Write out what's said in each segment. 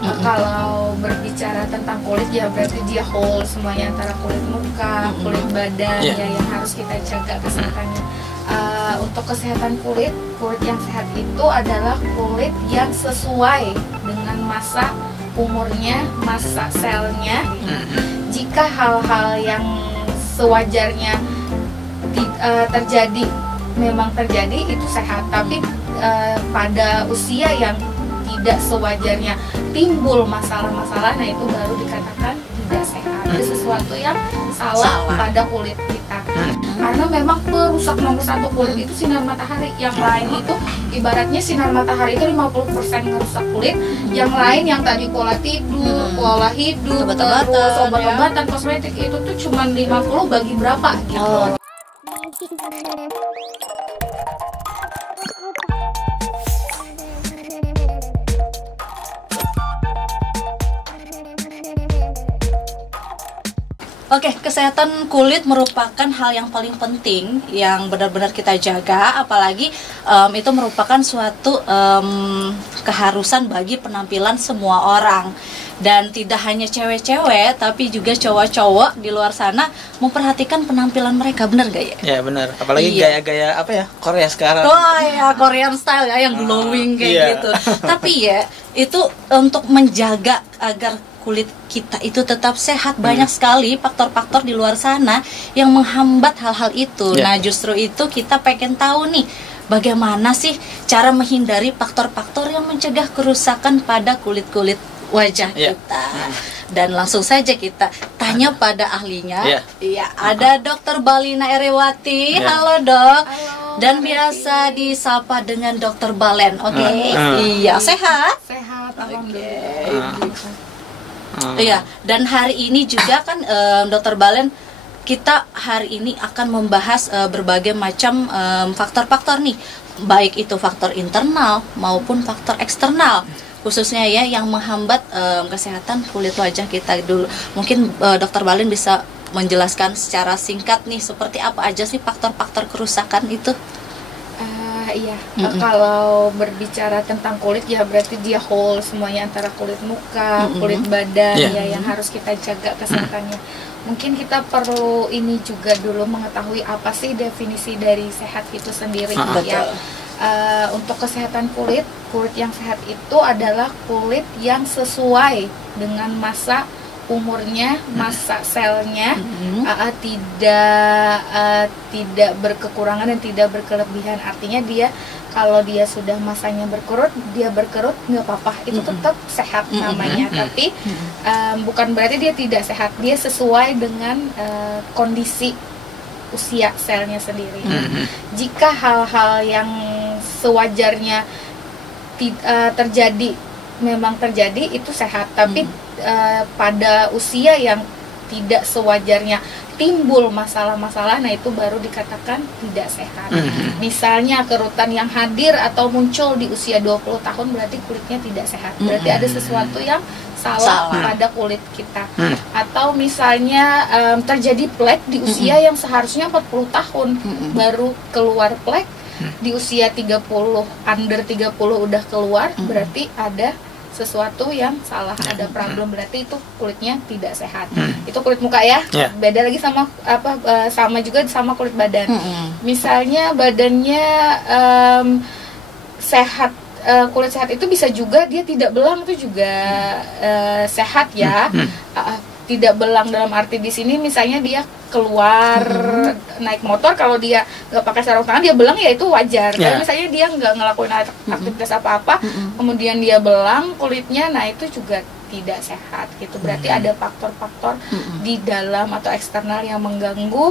Kalau berbicara tentang kulit ya berarti dia whole semuanya, antara kulit muka, kulit badan ya yang harus kita jaga kesehatannya. Untuk kesehatan kulit yang sehat itu adalah kulit yang sesuai dengan masa umurnya, masa selnya. Jika hal-hal yang sewajarnya terjadi memang terjadi, itu sehat. Tapi pada usia yang tidak sewajarnya timbul masalah-masalah, nah itu baru dikatakan tidak sehat. Ada sesuatu yang salah pada kulit kita. Karena memang perusak nomor satu kulit itu sinar matahari. Yang lain itu ibaratnya sinar matahari itu 50% merusak kulit. Yang lain yang tadi pola tidur, pola hidup, terus obat-obatan, kosmetik itu tuh cuma 50 bagi berapa gitu. Oke, kesehatan kulit merupakan hal yang paling penting yang benar-benar kita jaga, apalagi itu merupakan suatu keharusan bagi penampilan semua orang. Dan tidak hanya cewek-cewek, tapi juga cowok-cowok di luar sana memperhatikan penampilan mereka, benar gak ya? Ya benar, apalagi gaya-gaya apa ya, Korea sekarang. Oh ya, Korean style ya, yang glowing kayak gitu. Tapi ya, itu untuk menjaga agar kulit kita itu tetap sehat, banyak sekali faktor-faktor di luar sana yang menghambat hal-hal itu. Nah, justru itu kita pengen tahu nih, bagaimana sih cara menghindari faktor-faktor yang mencegah kerusakan pada kulit-kulit wajah kita. Dan langsung saja kita tanya pada ahlinya. Iya, ada Dr. Balina Erewati. Halo, Dok. Halo, dan biasa disapa dengan Dr. Balen. Oke. Iya, sehat? Sehat, alhamdulillah. Iya, dan hari ini juga kan Dr. Balen, kita hari ini akan membahas berbagai macam faktor-faktor nih, baik itu faktor internal maupun faktor eksternal, khususnya ya yang menghambat kesehatan kulit wajah kita dulu. Mungkin Dr. Balen bisa menjelaskan secara singkat nih, seperti apa aja sih faktor-faktor kerusakan itu? Iya, kalau berbicara tentang kulit ya berarti dia whole semuanya, antara kulit muka, kulit badan ya yang harus kita jaga kesehatannya. Mungkin kita perlu ini juga dulu mengetahui apa sih definisi dari sehat itu sendiri ya. Untuk kesehatan kulit yang sehat itu adalah kulit yang sesuai dengan masa umurnya, masa selnya, tidak berkekurangan dan tidak berkelebihan. Artinya dia kalau dia sudah masanya berkerut, dia berkerut nggak apa-apa, itu tetap sehat namanya. Tapi bukan berarti dia tidak sehat, dia sesuai dengan kondisi usia selnya sendiri. Jika hal-hal yang sewajarnya terjadi memang terjadi, itu sehat. Tapi pada usia yang tidak sewajarnya timbul masalah-masalah, nah itu baru dikatakan tidak sehat. Misalnya kerutan yang hadir atau muncul di usia 20 tahun berarti kulitnya tidak sehat. Berarti ada sesuatu yang salah pada kulit kita. Atau misalnya terjadi plek di usia yang seharusnya 40 tahun baru keluar plek, di usia 30, under 30 udah keluar, berarti ada sesuatu yang salah, ada problem, berarti itu kulitnya tidak sehat. Itu kulit muka ya. Beda lagi sama sama juga sama kulit badan. Misalnya badannya sehat, kulit sehat itu bisa juga dia tidak belang, itu juga sehat ya. Tidak belang dalam arti di sini misalnya dia keluar naik motor, kalau dia nggak pakai sarung tangan dia belang, ya itu wajar. Tapi misalnya dia nggak ngelakuin aktivitas apa-apa, kemudian dia belang kulitnya, nah itu juga tidak sehat gitu. Berarti ada faktor-faktor di dalam atau eksternal yang mengganggu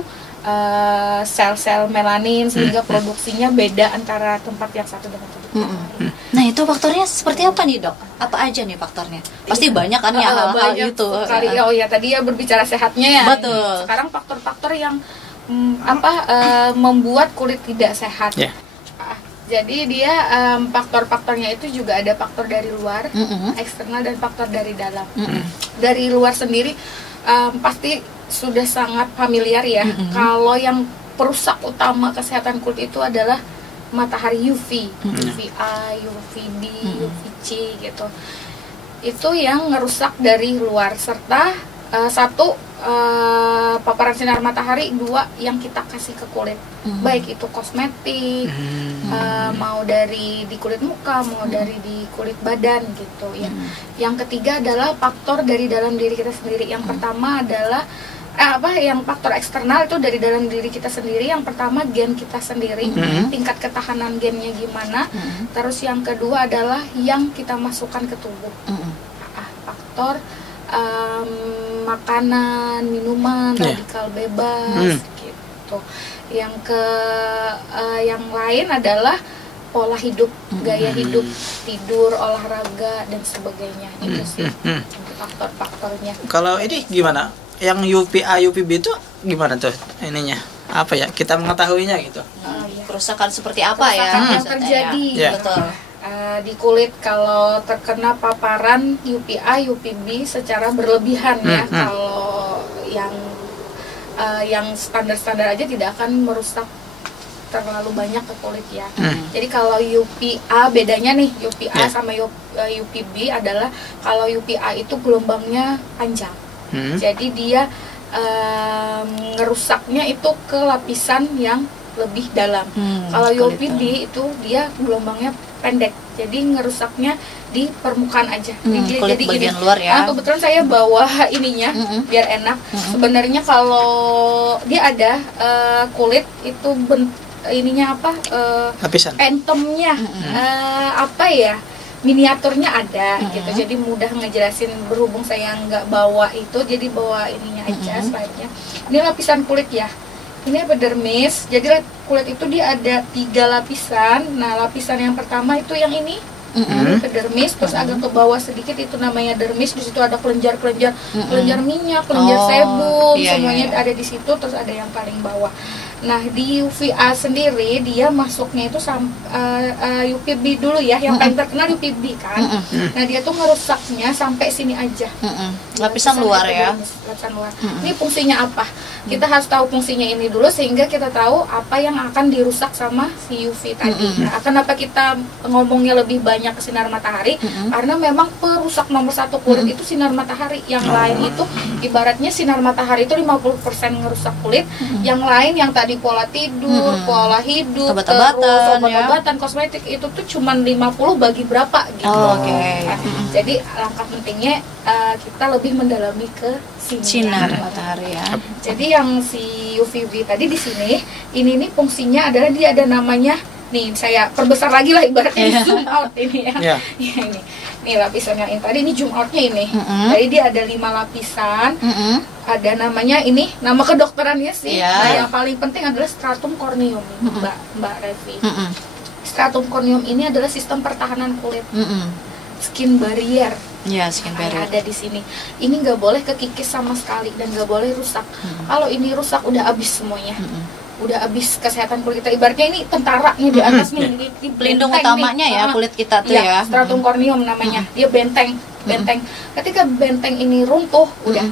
sel-sel melanin sehingga produksinya beda antara tempat yang satu dengan tempat yang lain. Nah, itu faktornya seperti apa nih, Dok? Apa aja nih faktornya? Pasti banyak kan ya hal-hal itu. Oh ya, tadi ya berbicara sehatnya ya. Betul. Sekarang faktor-faktor yang membuat kulit tidak sehat. Jadi dia faktor-faktornya itu juga ada faktor dari luar, eksternal, dan faktor dari dalam. Dari luar sendiri pasti sudah sangat familiar ya. Kalau yang perusak utama kesehatan kulit itu adalah matahari UV, UVA, UVB, UVC gitu. itu yang ngerusak dari luar, serta satu paparan sinar matahari, dua yang kita kasih ke kulit, baik itu kosmetik, mau dari di kulit muka, mau dari di kulit badan gitu ya. Yang ketiga adalah faktor dari dalam diri kita sendiri. Yang pertama adalah yang faktor eksternal itu dari dalam diri kita sendiri. Yang pertama gen kita sendiri, tingkat ketahanan gennya gimana. Terus yang kedua adalah yang kita masukkan ke tubuh, faktor makanan, minuman, radikal bebas gitu. Yang lain adalah pola hidup, gaya hidup, tidur, olahraga dan sebagainya. Itu sih faktor-faktornya. Kalau ini gimana? Yang UVA, UVB itu gimana tuh ininya? Apa ya? Kita mengetahuinya gitu. Kerusakan seperti apa kerusakan yang terjadi. Betul. Di kulit kalau terkena paparan UVA, UVB secara berlebihan ya. Kalau yang standar-standar aja tidak akan merusak terlalu banyak ke kulit ya. Jadi kalau UVA bedanya nih, UVA sama UVB adalah kalau UVA itu gelombangnya panjang. Jadi dia ngerusaknya itu ke lapisan yang lebih dalam. Kalau UVB itu dia gelombangnya pendek, jadi ngerusaknya di permukaan aja. Kulit jadi bagian luar ya. Kebetulan saya bawa ininya biar enak. Sebenarnya kalau dia ada kulit itu ininya apa? Lapisan. Pentomnya apa ya? Miniaturnya ada gitu, jadi mudah ngejelasin. Berhubung saya nggak bawa itu, jadi bawa ininya aja slide-nya. Ini lapisan kulit ya. Ini epidermis. Jadi kulit itu dia ada 3 lapisan. Nah, lapisan yang pertama itu yang ini, epidermis. Terus agak ke bawah sedikit itu namanya dermis. Di situ ada kelenjar-kelenjar, kelenjar minyak, kelenjar sebum, semuanya ada di situ. Terus ada yang paling bawah. Nah, di UVA sendiri dia masuknya itu UVB dulu ya, yang paling terkenal UVB kan. Nah, dia tuh ngerusaknya sampai sini aja. Lapisan luar ya. Lapisan luar. Ini fungsinya apa? Kita harus tahu fungsinya ini dulu sehingga kita tahu apa yang akan dirusak sama si UV tadi. Nah, kenapa kita ngomongnya lebih banyak ke sinar matahari? Karena memang perusak nomor 1 kulit itu sinar matahari. Yang lain itu ibaratnya sinar matahari itu 50% ngerusak kulit. Yang lain yang tadi pola tidur, pola hidup, obat-obatan, kosmetik itu tuh cuma 50 bagi berapa gitu. Nah, jadi langkah pentingnya kita lebih mendalami ke sinar matahari ya. Jadi yang si UVB tadi di sini, ini nih fungsinya adalah dia ada namanya, nih saya perbesar lagi lah ibaratnya zoom out ini ya. Nih lapisan yang ini tadi, ini zoom outnya ini. Jadi dia ada 5 lapisan. Ada namanya ini, nama kedokterannya sih. Nah, yang paling penting adalah stratum corneum, Mbak Revi. Stratum corneum ini adalah sistem pertahanan kulit. Skin barrier. Ya, skin barrier ada di sini. Ini nggak boleh kekikis sama sekali dan nggak boleh rusak. Kalau ini rusak udah habis semuanya. Udah habis kesehatan kulit kita. Ibaratnya ini tentaranya di atas nih, di pelindung utamanya nih. Ya kulit kita tuh ya. Stratum corneum namanya. Dia benteng. Ketika benteng ini runtuh, udah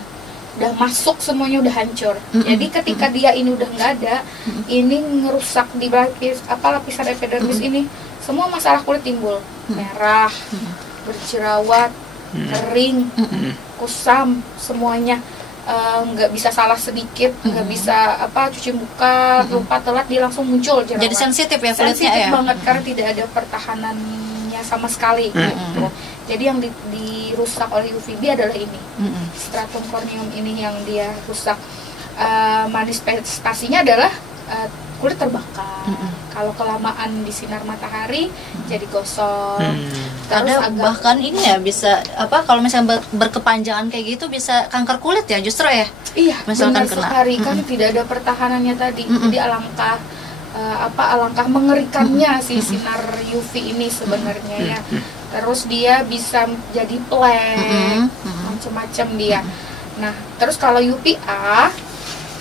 masuk semuanya, udah hancur. Jadi ketika dia ini udah nggak ada, ini ngerusak di lapisan epidermis ini, semua masalah kulit timbul. Merah, berjerawat, kering, kusam, semuanya. Nggak bisa salah sedikit, nggak bisa cuci muka, lupa telat, dia langsung muncul jerawat. Jadi sensitif ya kulitnya sensitif ya? Banget karena tidak ada pertahanannya sama sekali gitu. Jadi yang dirusak oleh UVB adalah ini, stratum corneum ini yang dia rusak. Manifestasinya adalah kulit terbakar. Kalau kelamaan di sinar matahari jadi gosong. Ada bahkan ini ya bisa kalau misalnya berkepanjangan kayak gitu bisa kanker kulit ya justru ya. Iya, misalkan benar sekali kan tidak ada pertahanannya tadi. Jadi alangkah mengerikannya si sinar UV ini sebenarnya ya. Terus dia bisa jadi plek, macam-macam dia. Nah, terus kalau UVA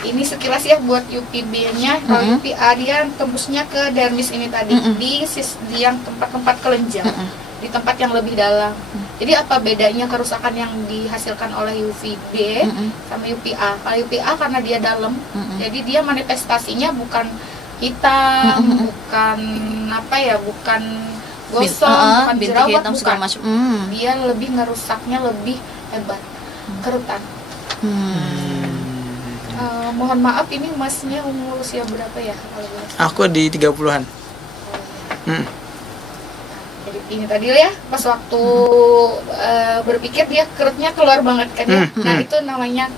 ini sekilas ya buat UVB-nya. Kalau UVA dia tembusnya ke dermis ini tadi, di yang tempat-tempat kelenjar, di tempat yang lebih dalam. Jadi apa bedanya kerusakan yang dihasilkan oleh UVB sama UVA? Kalau UVA karena dia dalam, jadi dia manifestasinya bukan hitam, bukan bukan gosong, bukan bintik jerawat, hitam bukan. segala macam. Dia lebih ngerusaknya lebih hebat, kerutan. Mohon maaf, ini masnya umur usia berapa ya kalau boleh? Aku di 30-an. Jadi ini tadi ya, pas waktu berpikir dia kerutnya keluar banget kan ya. Nah itu namanya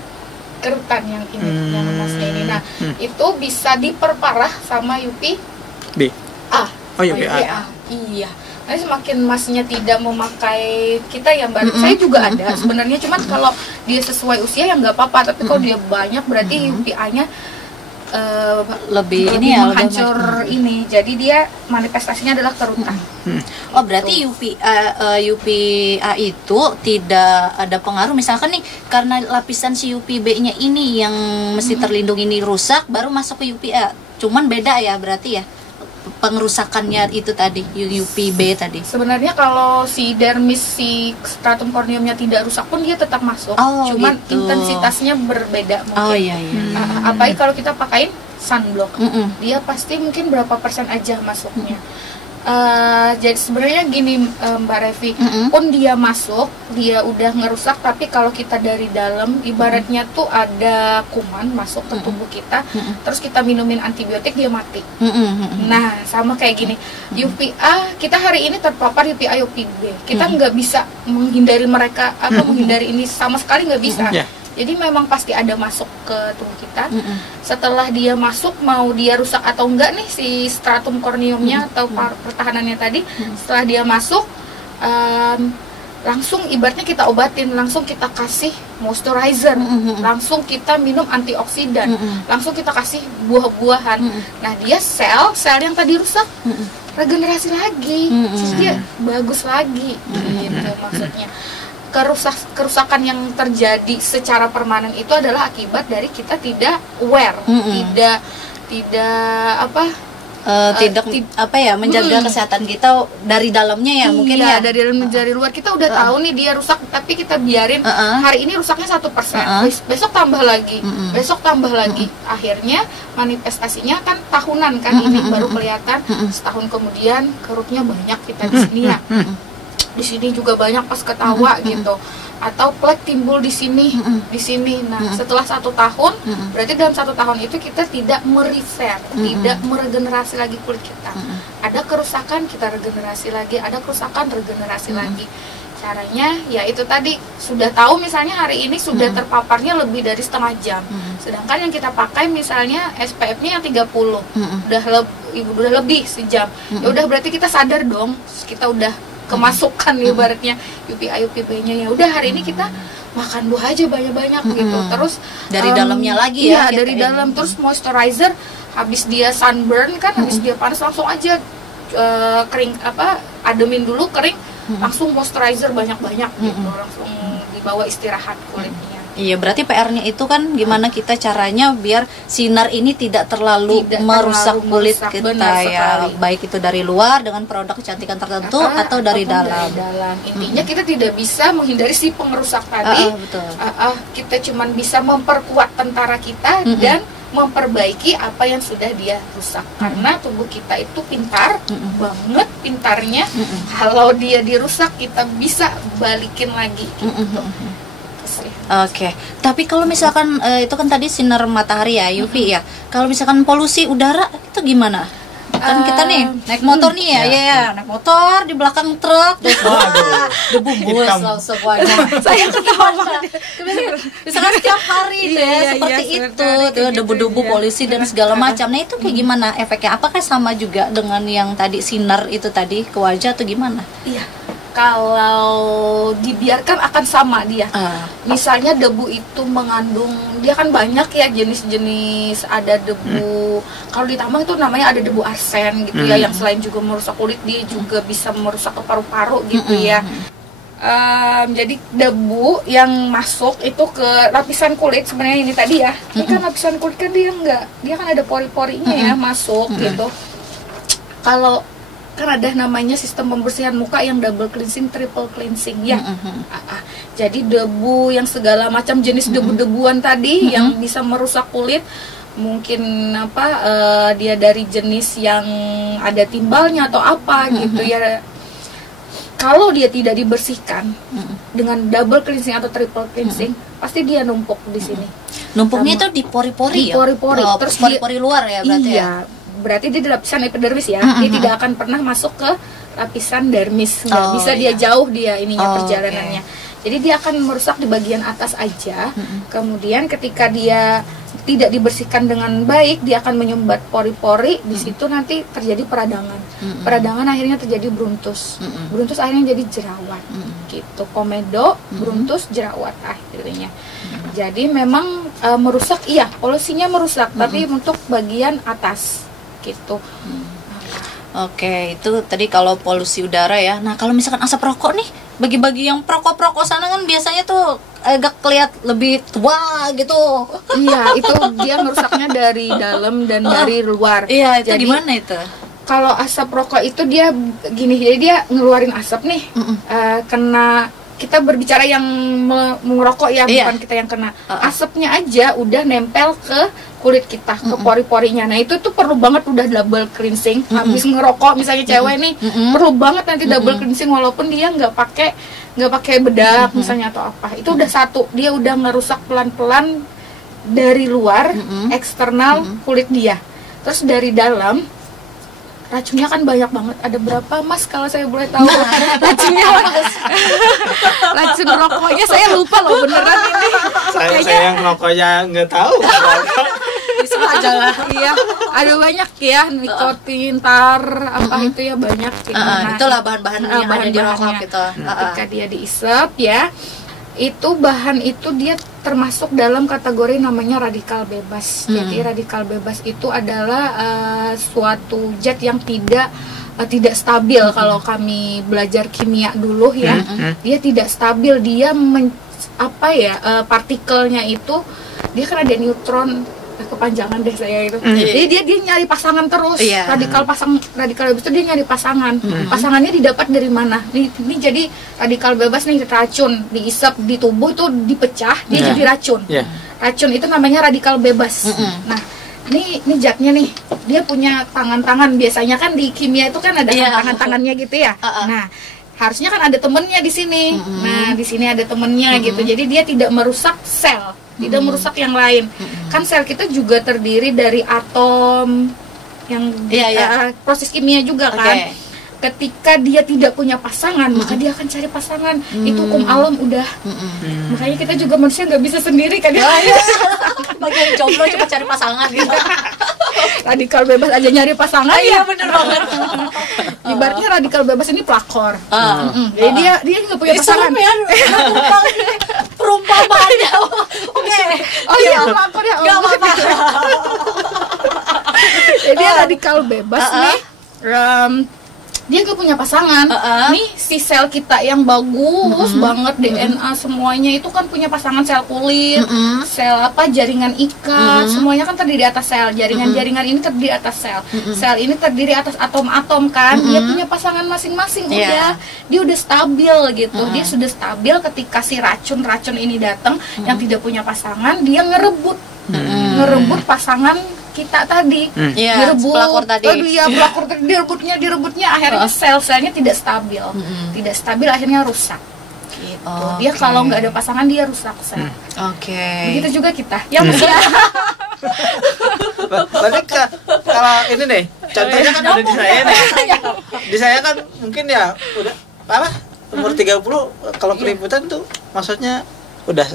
kerutan yang ini, yang masnya ini. Nah itu bisa diperparah sama UVA. Oh, UVA. Iya. Nah, semakin masnya tidak memakai kita ya Mbak. Saya juga ada sebenarnya, cuman kalau dia sesuai usia ya nggak apa-apa. Tapi kalau dia banyak berarti UVA-nya lebih menghancur ini. Jadi dia manifestasinya adalah kerutan. Oh, berarti UVA itu tidak ada pengaruh, misalkan nih karena lapisan si UVB-nya ini yang mesti terlindung ini rusak baru masuk ke UVA. Cuman beda ya berarti ya pengerusakannya itu tadi, UVB tadi. Sebenarnya kalau si dermis, si stratum corneumnya tidak rusak pun dia tetap masuk. Cuman gitu. Intensitasnya berbeda mungkin. Iya. Apalagi kalau kita pakai sunblock, dia pasti mungkin berapa persen aja masuknya. Jadi sebenarnya gini Mbak Revi, pun dia masuk, dia udah ngerusak, tapi kalau kita dari dalam, ibaratnya tuh ada kuman masuk ke tubuh kita, terus kita minumin antibiotik, dia mati. Nah sama kayak gini, UVA kita hari ini terpapar UVA UVB, kita nggak bisa menghindari mereka, menghindari ini sama sekali nggak bisa. Jadi memang pasti ada masuk ke tubuh kita. Setelah dia masuk, mau dia rusak atau enggak nih si stratum corneumnya atau pertahanannya tadi, setelah dia masuk, langsung ibaratnya kita obatin, langsung kita kasih moisturizer, langsung kita minum antioksidan, langsung kita kasih buah-buahan. Nah dia sel yang tadi rusak regenerasi lagi, terus dia bagus lagi, gitu maksudnya. Kerusakan yang terjadi secara permanen itu adalah akibat dari kita tidak aware, tidak menjaga kesehatan kita dari dalamnya ya, mungkin ya dari dalam dari luar kita udah tahu nih dia rusak, tapi kita biarin hari ini rusaknya 1%, besok tambah lagi, besok tambah lagi, akhirnya manifestasinya kan tahunan kan, ini baru kelihatan setahun kemudian kerutnya banyak kita di sini ya. Di sini juga banyak pas ketawa gitu, atau plek timbul di sini, di sini. Nah setelah 1 tahun, berarti dalam 1 tahun itu kita tidak merepair, tidak meregenerasi lagi kulit kita. Ada kerusakan, kita regenerasi lagi, ada kerusakan, regenerasi lagi. Caranya ya itu tadi, sudah tahu misalnya hari ini sudah terpaparnya lebih dari setengah jam, sedangkan yang kita pakai misalnya SPF-nya yang 30, udah lebih sejam. Ya udah berarti kita sadar dong, kita udah kemasukan ibaratnya UVA UVB-nya. Ya udah hari ini kita makan buah aja banyak-banyak gitu. Terus dari dalamnya lagi ya. Dari dalam, terus moisturizer, habis dia sunburn kan, habis dia panas langsung aja kering ademin dulu kering, langsung moisturizer banyak-banyak gitu, langsung dibawa istirahat kulitnya. Iya, berarti PR-nya itu kan gimana kita caranya biar sinar ini tidak terlalu merusak kulit kita ya, baik itu dari luar dengan produk kecantikan tertentu atau dari dalam. Intinya kita tidak bisa menghindari si pengerusak tadi. Kita cuman bisa memperkuat tentara kita dan memperbaiki apa yang sudah dia rusak, karena tubuh kita itu pintar banget, pintarnya kalau dia dirusak kita bisa balikin lagi gitu. Oke, tapi kalau misalkan itu kan tadi sinar matahari ya, UV ya. Kalau misalkan polusi udara itu gimana? Kan kita nih naik motor nih ya, naik motor di belakang truk, debu bus langsung semuanya. Saya gimana? Misalkan setiap hari itu ya seperti itu, debu-debu polusi dan segala macam. Nah itu kayak gimana efeknya? Apakah sama juga dengan yang tadi sinar itu tadi ke wajah atau gimana? Iya. Kalau dibiarkan akan sama dia. Misalnya debu itu mengandung, dia kan banyak ya jenis-jenis, ada debu. Kalau di tambang itu namanya ada debu arsen gitu ya, yang selain juga merusak kulit, dia juga bisa merusak ke paru-paru gitu ya. Jadi debu yang masuk itu ke lapisan kulit, sebenarnya ini tadi ya. Ini kan lapisan kulit kan dia kan ada pori-porinya ya masuk gitu. Kalau kan ada namanya sistem pembersihan muka yang double cleansing, triple cleansing ya. Jadi debu yang segala macam jenis debu-debuan tadi yang bisa merusak kulit, mungkin dia dari jenis yang ada timbalnya atau apa gitu ya. Kalau dia tidak dibersihkan dengan double cleansing atau triple cleansing, pasti dia numpuk di sini. Numpuknya itu di pori-pori ya? Pori-pori. Oh, Terus pori-pori luar ya berarti iya, ya? berarti dia di lapisan epidermis ya. Dia tidak akan pernah masuk ke lapisan dermis. Nggak bisa dia jauh dia ininya perjalanannya. Jadi dia akan merusak di bagian atas aja. Kemudian ketika dia tidak dibersihkan dengan baik, dia akan menyumbat pori-pori. Di situ nanti terjadi peradangan. Peradangan akhirnya terjadi bruntus. Bruntus akhirnya jadi jerawat. Gitu. Komedo, bruntus, jerawat akhirnya. Jadi memang merusak, iya, polusinya merusak, tapi untuk bagian atas gitu. Oke, itu tadi kalau polusi udara ya. Nah, kalau misalkan asap rokok nih, bagi-bagi yang perokok-perokok sana kan biasanya tuh agak kelihatan lebih tua gitu. Iya, itu dia merusaknya dari dalam dan dari luar. Iya, itu jadi, gimana itu? Kalau asap rokok itu dia gini, jadi dia ngeluarin asap nih, kena, kita berbicara yang merokok ya, bukan kita yang kena. Asapnya aja udah nempel ke kulit kita, ke pori-porinya. Nah itu tuh perlu banget udah double cleansing. Habis ngerokok misalnya cewek nih, perlu banget nanti double cleansing walaupun dia nggak pakai bedak misalnya atau apa. Itu udah satu, dia udah ngerusak pelan-pelan dari luar, eksternal kulit dia. Terus dari dalam, racunnya kan banyak banget. Ada berapa Mas kalau saya boleh tahu? Racunnya Mas. Racun rokoknya saya lupa loh beneran ini. Saya yang rokoknya nggak tahu. Bisa aja lah. Iya, ada banyak ya, nikotin, tar, apa itu ya banyak. Nah, itulah bahan-bahan yang ada di rokok bahan-bahannya. gitu. Ketika dia diisep ya, itu bahan itu dia termasuk dalam kategori namanya radikal bebas. Jadi radikal bebas itu adalah suatu zat yang tidak stabil. Kalau kami belajar kimia dulu ya, dia tidak stabil. Dia partikelnya itu dia kan ada neutron, kepanjangan deh saya itu. Jadi dia nyari pasangan terus. Radikal bebas itu dia nyari pasangan. Pasangannya didapat dari mana? Ini jadi radikal bebas nih, racun diisap di tubuh itu dipecah, dia jadi racun. Racun itu namanya radikal bebas. Nah, ini zatnya nih, dia punya tangan-tangan. Biasanya kan di kimia itu kan ada tangan-tangannya gitu ya. Nah, harusnya kan ada temennya di sini. Nah, di sini ada temennya gitu. Jadi dia tidak merusak sel, tidak merusak yang lain. Kan sel kita juga terdiri dari atom yang proses kimia juga kan. Ketika dia tidak punya pasangan, maka dia akan cari pasangan. Itu hukum alam udah. Makanya kita juga manusia nggak bisa sendiri kan. Bagian jomblo cuma cari pasangan gitu. Radikal bebas aja nyari pasangan. Iya bener banget. Ibaratnya radikal bebas ini pelakor. Jadi dia nggak punya pasangan. Perumpamaannya. Oke. Oh iya, pelakor ya. Gak apa-apa. Jadi dia radikal bebas nih. Dia gak punya pasangan. Nih si sel kita yang bagus banget, DNA semuanya itu kan punya pasangan, sel kulit, sel jaringan ikat, semuanya kan terdiri atas sel. Jaringan-jaringan ini terdiri atas sel. Sel ini terdiri atas atom-atom kan. Dia punya pasangan masing-masing. Dia udah stabil gitu. Dia sudah stabil ketika si racun-racun ini datang yang tidak punya pasangan, dia ngerebut pasangan kita tadi, direbut pelakor tadi. Pelakor tadi direbutnya akhirnya sel-selnya tidak stabil. Tidak stabil akhirnya rusak. Gitu. Dia kalau nggak ada pasangan dia rusak sel. Begitu juga kita. Ya maksudnya. Berarti kalau ini nih, contohnya kan ada di saya nih. Di saya kan mungkin ya udah umur 30 kalau keributan tuh maksudnya udah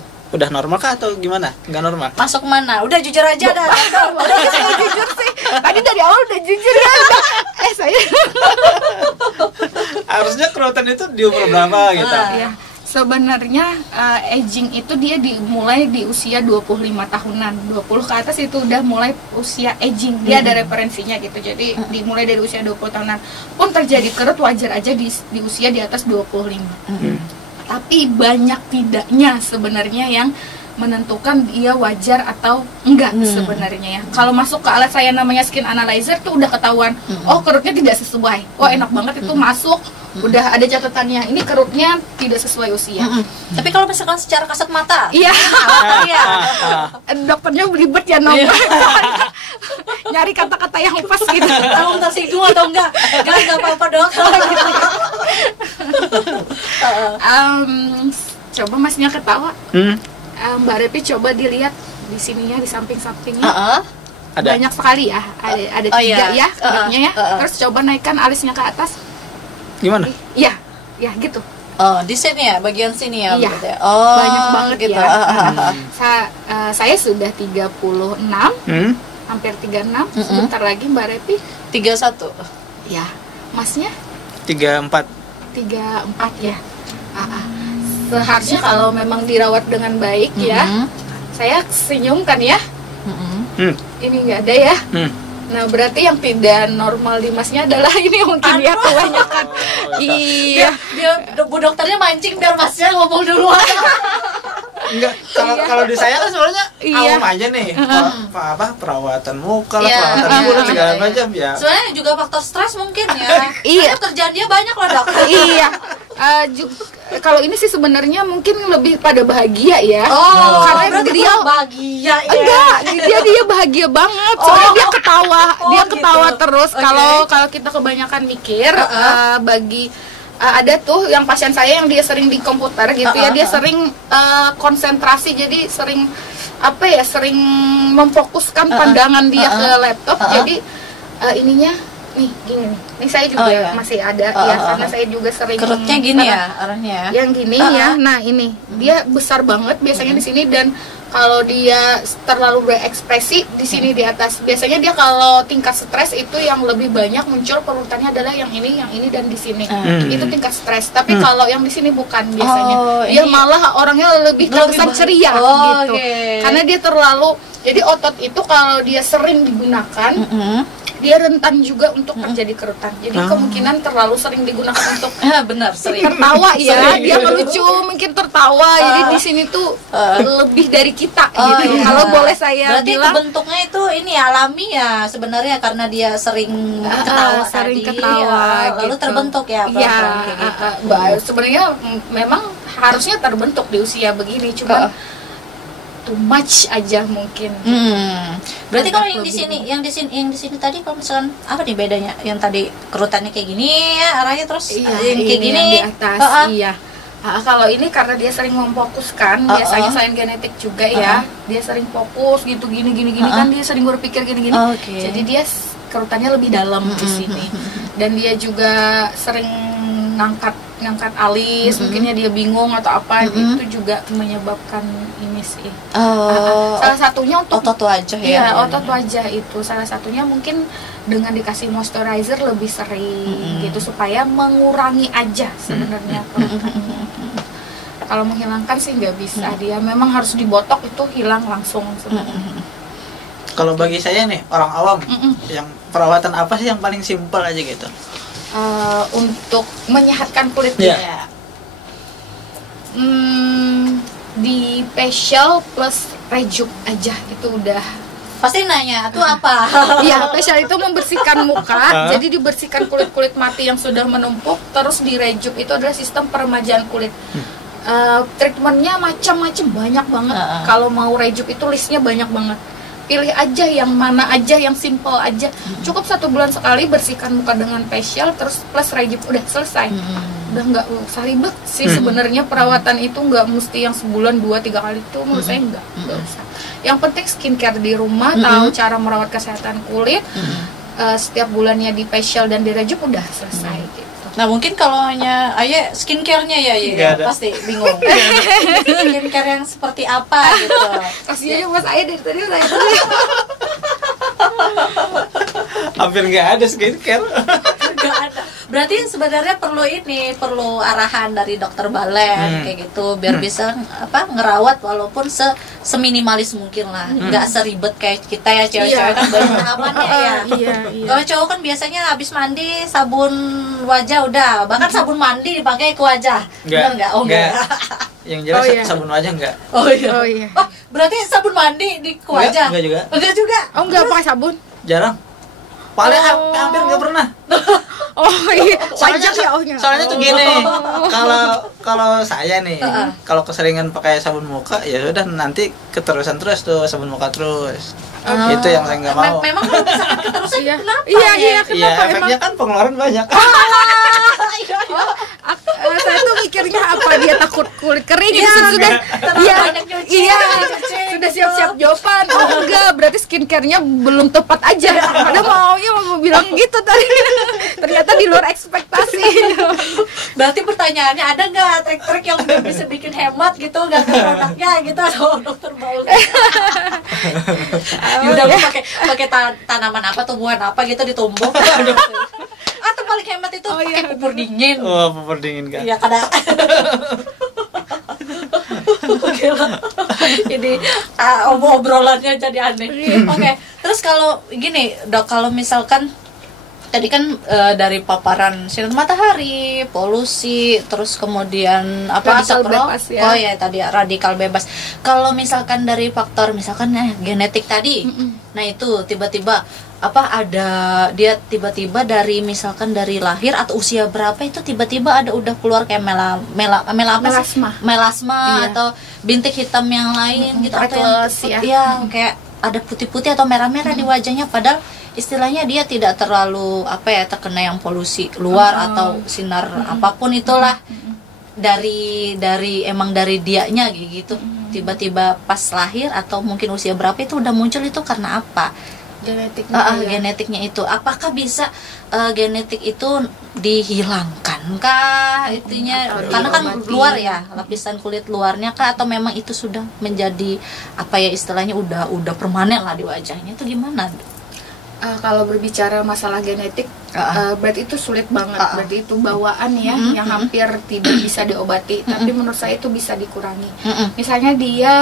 normal kah atau gimana? Nggak normal? Masuk mana? Udah jujur aja dah. Udah saya jujur sih. Tadi dari awal udah jujur ya. Saya harusnya kerutan itu di umur berapa gitu? Ya, sebenarnya aging itu dia dimulai di usia 25 tahunan. 20 ke atas itu udah mulai usia aging. Dia ada referensinya gitu. Jadi dimulai dari usia 20 tahunan. Pun terjadi kerut wajar aja di usia di atas 25. Tapi banyak tidaknya sebenarnya yang menentukan dia wajar atau enggak sebenarnya ya. Kalau masuk ke alat saya namanya skin analyzer tuh udah ketahuan, oh kerutnya tidak sesuai. Oh enak banget itu masuk, udah ada catatannya. Ini kerutnya tidak sesuai usia. Tapi kalau misalkan secara kasat mata, iya. Dokternya belibet ya nyari kata-kata yang pas gitu. Tahu tersinggung atau enggak? Enggak apa-apa dok. Coba masnya ketawa. Mbak Repi coba dilihat di sininya, di samping-sampingnya. Ada. Banyak sekali ya, ada 3 ya kulitnya ya. Terus coba naikkan alisnya ke atas. Gimana? Iya, ya gitu. Oh, di sini ya, bagian sini ya. Iya. Gitu ya? Oh, Banyak banget gitu. ya. Saya sudah 36, hampir 36. Sebentar lagi Mbak Repi 31. ya. Masnya 34. 34 ya. Seharusnya kalau memang dirawat dengan baik ya. Saya senyumkan ya. Ini nggak ada ya. Nah, berarti yang tidak normal di Masnya adalah ini mungkin ya kebanyakan. Iya. Dia Bu dokternya mancing biar Masnya ngomong duluan. Enggak, kalau di saya kan sebenarnya awam aja nih. Perawatan muka lah, perawatan kulit segala macam ya. Sebenarnya juga faktor stres mungkin ya. Iya. Kerjaan dia banyak loh, Dok. Iya. Kalau ini sih sebenarnya mungkin lebih pada bahagia ya. Karena dia bahagia ya. Enggak, dia bahagia banget. Soalnya dia ketawa gitu. terus. Kalau kita kebanyakan mikir, ada tuh yang pasien saya yang dia sering di komputer gitu ya, dia sering konsentrasi, jadi sering sering memfokuskan pandangan dia ke laptop. Jadi ininya nih gini nih. Ini saya juga masih ada ya, karena saya juga sering kerutnya gini ya arahnya. Yang gini ya. Nah, ini dia besar banget biasanya di sini, dan kalau dia terlalu berekspresi di sini di atas. Biasanya dia kalau tingkat stres itu yang lebih banyak muncul perutannya adalah yang ini dan di sini. Itu tingkat stres. Tapi kalau yang di sini bukan biasanya. Dia malah orangnya lebih terkesan ceria gitu. Karena dia terlalu, jadi otot itu kalau dia sering digunakan, dia rentan juga untuk terjadi kerutan. Jadi kemungkinan terlalu sering digunakan untuk benar sering tertawa ya, dia ngelucu mungkin tertawa. Jadi di sini tuh lebih dari kita gitu. Kalau boleh saya berarti bilang, bentuknya itu ini alami ya sebenarnya, karena dia sering ketawa lalu gitu. Terbentuk ya pelan-pelan kayak gitu. Sebenarnya memang harusnya terbentuk di usia begini, cuma too much aja mungkin. Berarti kalau yang di sini tadi, kalau misalkan apa nih bedanya? Yang tadi kerutannya kayak gini ya arahnya, terus yang kayak gini yang di atas. Iya. Kalau ini karena dia sering memfokuskan, biasanya selain genetik juga ya, dia sering fokus gitu gini kan, dia sering berpikir gini. Jadi dia kerutannya lebih dalam di sini. Dan dia juga sering ngangkat alis, mungkinnya dia bingung atau apa, itu juga menyebabkan ini sih. Salah satunya untuk otot wajah ya. Iya, otot wajah itu salah satunya, mungkin dengan dikasih moisturizer lebih sering gitu supaya mengurangi aja sebenarnya kerutannya. Kalau menghilangkan sih nggak bisa, dia memang harus dibotok, itu hilang langsung sebenarnya. Kalau bagi saya nih orang awam, yang perawatan apa sih yang paling simpel aja gitu? Untuk menyehatkan kulitnya di facial plus rejuve aja itu udah. Pasti nanya tuh apa? Iya, facial itu membersihkan muka, jadi dibersihkan kulit mati yang sudah menumpuk. Terus di rejuve itu adalah sistem peremajaan kulit. Treatmentnya macam-macam, banyak banget. Kalau mau rejuve itu listnya banyak banget. Pilih aja yang mana aja, yang simple aja. Cukup 1 bulan sekali bersihkan muka dengan facial terus plus rejuve, udah selesai. Udah nggak usah ribet sih sebenarnya. Perawatan itu nggak mesti yang sebulan 2-3 kali, itu menurut saya nggak usah. Yang penting skincare di rumah, tahu cara merawat kesehatan kulit, setiap bulannya di facial dan di rejuve, udah selesai gitu. Nah, mungkin kalau hanya Aye skincare-nya ya pasti bingung. Skincare yang seperti apa gitu. Kasih aja Mas Aye dari tadi saya. Hampir nggak ada skincare. Nggak ada. Berarti sebenarnya perlu arahan dari dokter Balen kayak gitu, biar bisa ngerawat walaupun seminimalis mungkin lah, nggak seribet kayak kita ya cewek-cewek kan banyak tahapannya ya. Kalau cowok kan biasanya habis mandi sabun wajah udah, bahkan sabun mandi dipakai ke wajah. Enggak? Enggak. Yang jelas sabun wajah enggak. Oh iya. Oh, berarti sabun mandi di ke wajah? Enggak juga. Enggak juga. Oh, enggak pakai sabun. Jarang. Paling hampir nggak pernah. Soalnya tuh gini, kalau saya nih, kalau keseringan pakai sabun muka, ya sudah nanti keterusan terus tuh sabun muka terus. Itu yang saya nggak mau. Memang kalau misalkan keterusan kenapa? Iya, kenapa? Iya, efeknya kan pengeluaran banyak. Saya tuh mikirnya apa dia takut kulit kering gitu sudah sudah siap-siap jawaban. Oh enggak, berarti skincare-nya belum tepat aja. Padahal mau bilang gitu tadi. Ternyata di luar ekspektasi. Berarti pertanyaannya ada nggak trik-trik yang bisa bikin hemat gitu, nggak ada produknya gitu, atau dokter Baul? Udah pakai tanaman apa, tumbuhan apa gitu ditumbuk. Atau paling hemat itu pakai pupur dingin. Oh, pupur dingin kan? Iya kadang. Ini obrolannya jadi aneh. Oke, terus kalau gini dok, kalau misalkan tadi kan dari paparan sinar matahari, polusi, terus kemudian apa radikal bebas ya. Oh ya tadi radikal bebas. Kalau misalkan dari faktor misalkan genetik tadi, nah itu tiba-tiba ada tiba-tiba dari misalkan dari lahir atau usia berapa itu tiba-tiba ada udah keluar kayak melasma atau bintik hitam yang lain gitu, atau yang kayak ada putih-putih atau merah-merah di wajahnya, padahal istilahnya dia tidak terlalu terkena yang polusi luar atau sinar apapun itulah dari emang dari dianya gitu. Tiba-tiba pas lahir atau mungkin usia berapa itu udah muncul, itu karena apa? Genetiknya itu apakah bisa genetik itu dihilangkan kah itunya, karena kan luar ya, lapisan kulit luarnya kah, atau memang itu sudah menjadi istilahnya udah permanen lah di wajahnya, itu gimana? Kalau berbicara masalah genetik, berarti itu sulit banget, berarti itu bawaan ya, yang hampir tidak bisa diobati. Tapi menurut saya itu bisa dikurangi. Misalnya dia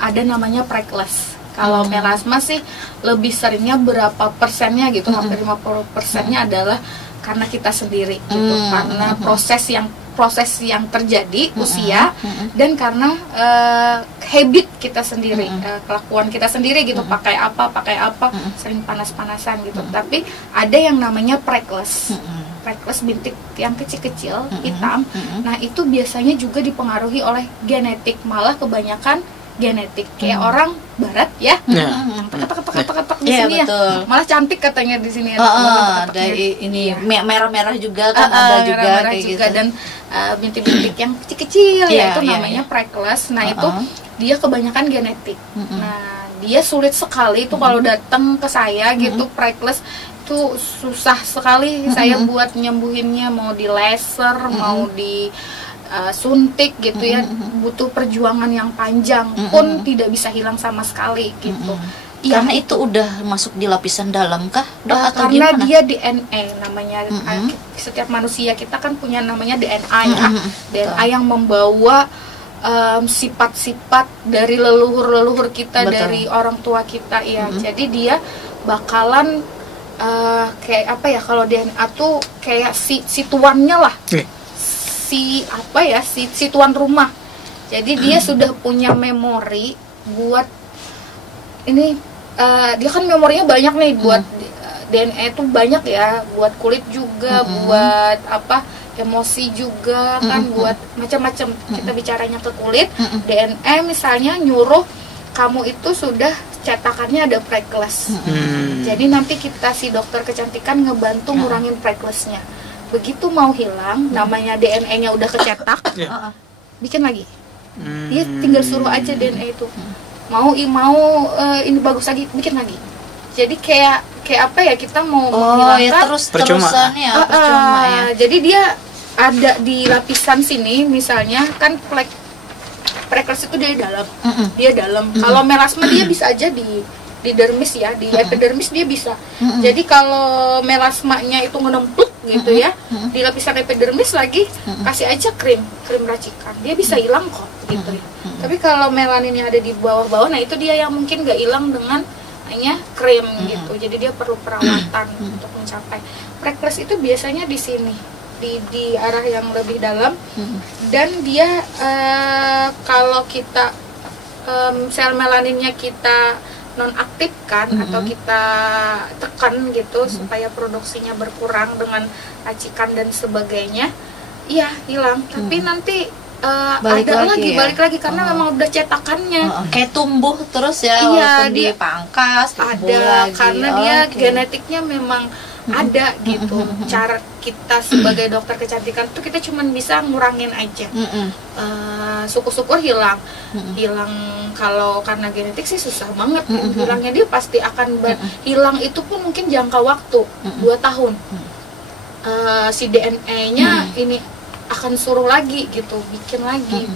ada namanya freckles. Kalau melasma sih lebih seringnya berapa persennya gitu, hampir 50%-nya adalah karena kita sendiri gitu, karena proses yang terjadi usia, dan karena habit kita sendiri, kelakuan kita sendiri gitu, pakai apa sering panas-panasan gitu. Tapi ada yang namanya freckles. Freckles bintik yang kecil-kecil hitam. Nah, itu biasanya juga dipengaruhi oleh genetik, malah kebanyakan genetik kayak orang barat ya, tek di sini ya, malah cantik katanya di sini. Ada ini merah-merah juga kan, ada juga kayak gitu, dan bintik-bintik yang kecil-kecil ya, itu namanya freckles. Nah, itu dia kebanyakan genetik. Nah, dia sulit sekali itu kalau datang ke saya gitu, freckles itu susah sekali saya buat nyembuhinnya, mau di laser, mau di suntik gitu ya, butuh perjuangan yang panjang pun tidak bisa hilang sama sekali gitu. Karena itu udah masuk di lapisan dalam kah, dok, atau karena gimana? dia DNA namanya. Setiap manusia kita kan punya namanya DNA ya, DNA yang membawa sifat-sifat dari leluhur kita, dari orang tua kita ya. Jadi dia bakalan kayak kalau DNA tuh kayak si tuannya lah, si tuan rumah. Jadi dia sudah punya memori buat ini, dia kan memorinya banyak nih, buat DNA itu banyak ya, buat kulit juga, buat emosi juga kan, buat macam-macam. Kita bicaranya ke kulit, DNA misalnya nyuruh kamu itu sudah cetakannya ada freckles. Jadi nanti kita si dokter kecantikan ngebantu ngurangin frecklesnya. Begitu mau hilang, namanya DNA-nya udah kecetak, bikin lagi. Dia tinggal suruh aja DNA itu. Mau ini bagus lagi, bikin lagi. Jadi kayak kita mau menghilangkan terus-terusan ya, percuma ya. Jadi dia ada di lapisan sini misalnya kan freckles itu dia dalam. Kalau melasma dia bisa aja di dermis ya, di epidermis dia bisa. Jadi kalau melasmanya itu menempuk gitu ya, di lapisan epidermis lagi kasih aja krim racikan, dia bisa hilang kok gitu ya. Tapi kalau melaninnya ada di bawah-bawah, nah itu dia yang mungkin nggak hilang dengan hanya krim gitu. Jadi dia perlu perawatan untuk mencapai. Freckles itu biasanya di sini, di arah yang lebih dalam, dan dia kalau kita sel melaninnya kita nonaktifkan atau kita tekan gitu supaya produksinya berkurang dengan racikan dan sebagainya, iya hilang. Tapi nanti balik lagi karena memang udah cetakannya kayak tumbuh terus ya, iya, walaupun dipangkas ada lagi. Karena dia genetiknya memang ada gitu. Cara kita sebagai dokter kecantikan tuh kita cuman bisa ngurangin aja. Syukur-syukur hilang. Kalau karena genetik sih susah banget hilangnya, dia pasti akan hilang, itu pun mungkin jangka waktu 2 tahun. Si DNA-nya ini akan suruh lagi gitu, bikin lagi.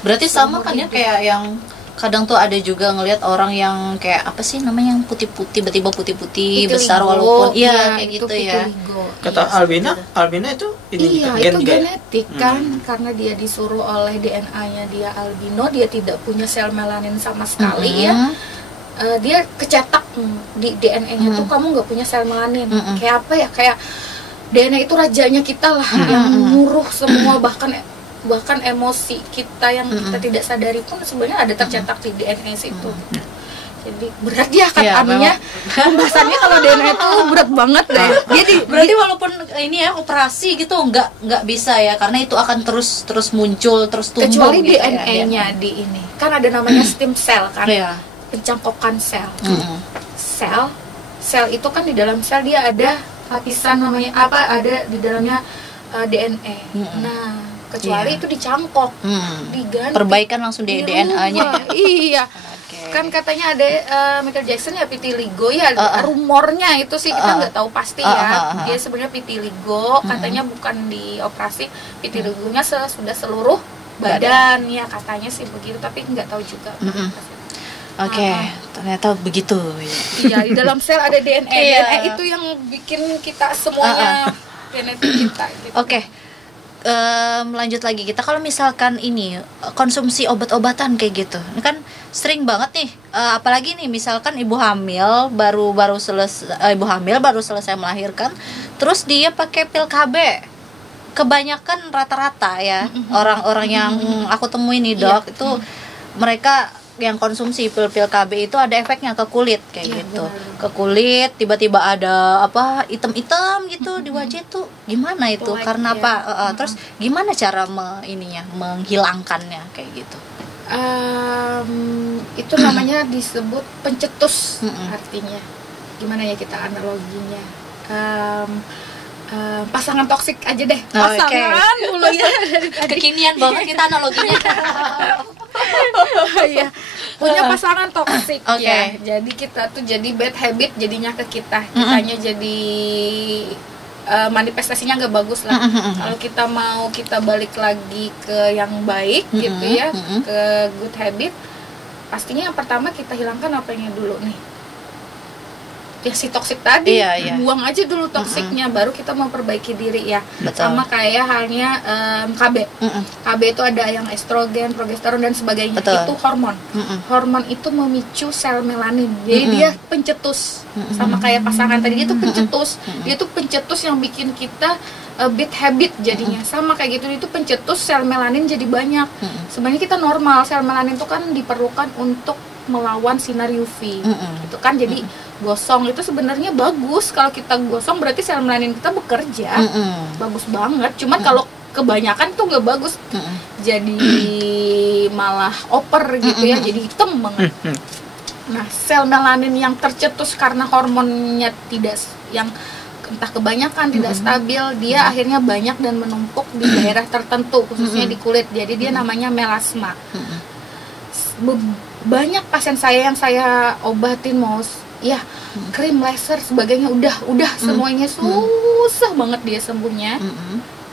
Berarti sama kan ya kayak yang kadang tuh ada juga ngelihat orang yang kayak apa sih namanya, yang putih-putih, tiba-tiba putih-putih besar walaupun kayak gitu ya. Kata albino itu ini itu genetik kan, karena dia disuruh oleh DNA-nya dia albino, dia tidak punya sel melanin sama sekali ya. Dia kecetak di DNA-nya tuh kamu nggak punya sel melanin. Kayak apa ya, kayak DNA itu rajanya kita lah, yang nguruh semua, bahkan emosi kita yang kita tidak sadari pun sebenarnya ada tercetak di DNA situ. Jadi berat ya katanya. Pembahasannya kalau DNA itu berat banget deh. Berarti walaupun ini ya operasi gitu nggak bisa ya, karena itu akan terus muncul, terus tumbuh. Kecuali gitu DNA-nya di ini. Kan ada namanya stem cell kan. Pencangkokan sel. Sel itu kan di dalam sel dia ada lapisan namanya apa, ada di dalamnya DNA. Nah, kecuali itu dicangkok, diganti, perbaikan langsung di DNA-nya. Iya. Kan katanya ada Michael Jackson ya vitiligo ya, rumornya itu sih kita nggak tahu pasti ya. Dia sebenarnya vitiligo, katanya bukan dioperasi, vitiligonya sudah seluruh badan ya, katanya sih begitu, tapi nggak tahu juga. Ternyata begitu. Iya, di dalam sel ada DNA. DNA itu yang bikin kita semuanya genetik kita. Gitu. Lanjut lagi, kita kalau misalkan ini konsumsi obat-obatan kayak gitu, ini kan sering banget nih, apalagi nih misalkan ibu hamil baru selesai melahirkan, terus dia pakai pil KB. Kebanyakan rata-rata ya orang-orang yang aku temuin nih dok, itu mereka yang konsumsi pil-pil KB itu ada efeknya ke kulit kayak gitu. Ke kulit tiba-tiba ada apa hitam-hitam gitu di wajah itu. Gimana itu? Karena apa? Terus gimana cara menghilangkannya kayak gitu? Itu namanya disebut pencetus artinya. Gimana ya kita analoginya? Pasangan toksik aja deh. Pasangan dulu ya. Kekinian banget kita analoginya. Iya, punya pasangan toksik ya. Jadi kita tuh jadi bad habit jadinya ke kitanya jadi manifestasinya nggak bagus lah. Kalau kita mau kita balik lagi ke yang baik gitu ya, ke good habit, pastinya yang pertama kita hilangkan apanya dulu nih, ya si toksik tadi. Buang aja dulu toksiknya, baru kita mau perbaiki diri ya. Sama kayak halnya KB. KB itu ada yang estrogen, progesteron dan sebagainya. Itu hormon. Hormon itu memicu sel melanin. Jadi dia pencetus. Sama kayak pasangan tadi, dia tuh pencetus. Dia tuh pencetus yang bikin kita bad habit jadinya. Sama kayak gitu, itu pencetus sel melanin jadi banyak. Sebenarnya kita normal, sel melanin itu kan diperlukan untuk melawan sinar UV gitu kan. Jadi gosong itu sebenarnya bagus, kalau kita gosong berarti sel melanin kita bekerja bagus banget. Cuman kalau kebanyakan tuh nggak bagus, jadi malah over gitu ya, jadi hitam banget. Nah, sel melanin yang tercetus karena hormonnya tidak, yang entah kebanyakan tidak stabil, dia akhirnya banyak dan menumpuk di daerah tertentu, khususnya di kulit. Jadi dia namanya melasma. Banyak pasien saya yang saya obatin krim, laser, sebagainya udah semuanya susah banget dia sembuhnya.